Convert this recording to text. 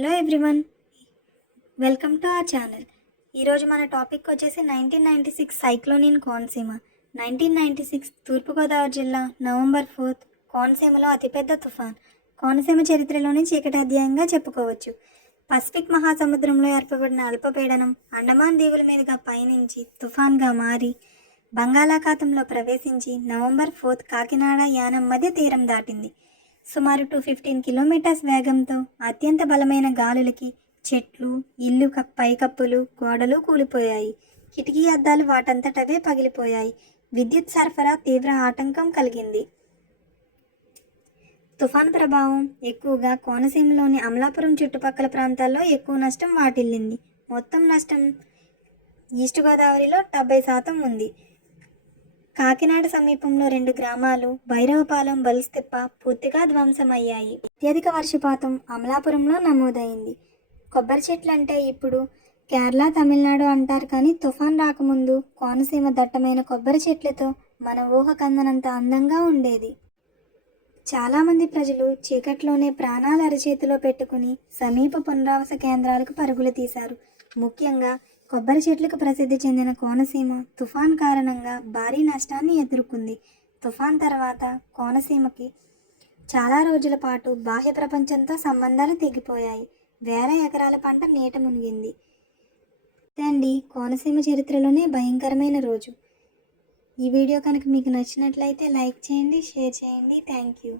Hello everyone, welcome to our channel. ఈరోజు మన topic వచ్చేసి 1996 సైక్లోన్ ఇన్ కోనసీమ. 1996 తూర్పుగోదావరి జిల్లా నవంబర్ 4 కోనసీమలో అతిపెద్ద తుఫాన్. కోనసీమ చరిత్రలోని చీకటి అధ్యాయంగా చెప్పుకోవచ్చు. పసిఫిక్ మహాసముద్రంలో ఏర్పడిన అల్పపీడనం అండమాన్ దీవుల మీదుగా పయనించి తుఫాన్గా మారి బంగాళాఖాతంలో ప్రవేశించి నవంబర్ 4 కాకినాడ యానం మధ్య తీరం దాటింది. సుమారు 215 కిలోమీటర్స్ వేగంతో అత్యంత బలమైన గాలులకి చెట్లు, ఇల్లు పైకప్పులు, గోడలు కూలిపోయాయి. కిటికీ అద్దాలు వాటంతటవే పగిలిపోయాయి. విద్యుత్ సరఫరా తీవ్ర ఆటంకం కలిగింది. తుఫాన్ ప్రభావం ఎక్కువగా కోనసీమలోని అమలాపురం చుట్టుపక్కల ప్రాంతాల్లో ఎక్కువ నష్టం వాటిల్లింది. మొత్తం నష్టం ఈస్ట్ గోదావరిలో 70% ఉంది. కాకినాడ సమీపంలో 2 గ్రామాలు భైరవపాలెం, బలిస్తిప్ప పూర్తిగా ధ్వంసమయ్యాయి. అత్యధిక వర్షపాతం అమలాపురంలో నమోదైంది. కొబ్బరి చెట్లు అంటే ఇప్పుడు కేరళ, తమిళనాడు అంటారు, కానీ తుఫాన్ రాకముందు కోనసీమ దట్టమైన కొబ్బరి చెట్లతో మన ఊహకందనంత అందంగా ఉండేది. చాలామంది ప్రజలు చీకట్లోనే ప్రాణాలు అరచేతిలో పెట్టుకుని సమీప పునరావాస కేంద్రాలకు పరుగులు తీశారు. ముఖ్యంగా కొబ్బరి చెట్లకు ప్రసిద్ధి చెందిన కోనసీమ తుఫాన్ కారణంగా భారీ నష్టాన్ని ఎదుర్కొంది. తుఫాన్ తర్వాత కోనసీమకి చాలా రోజుల పాటు బాహ్య ప్రపంచంతో సంబంధాలు తెగిపోయాయి. వేల ఎకరాల పంట నీట మునిగింది. ఇదండి కోనసీమ చరిత్రలోనే భయంకరమైన రోజు. ఈ వీడియో కనుక మీకు నచ్చినట్లయితే లైక్ చేయండి, షేర్ చేయండి. Thank you.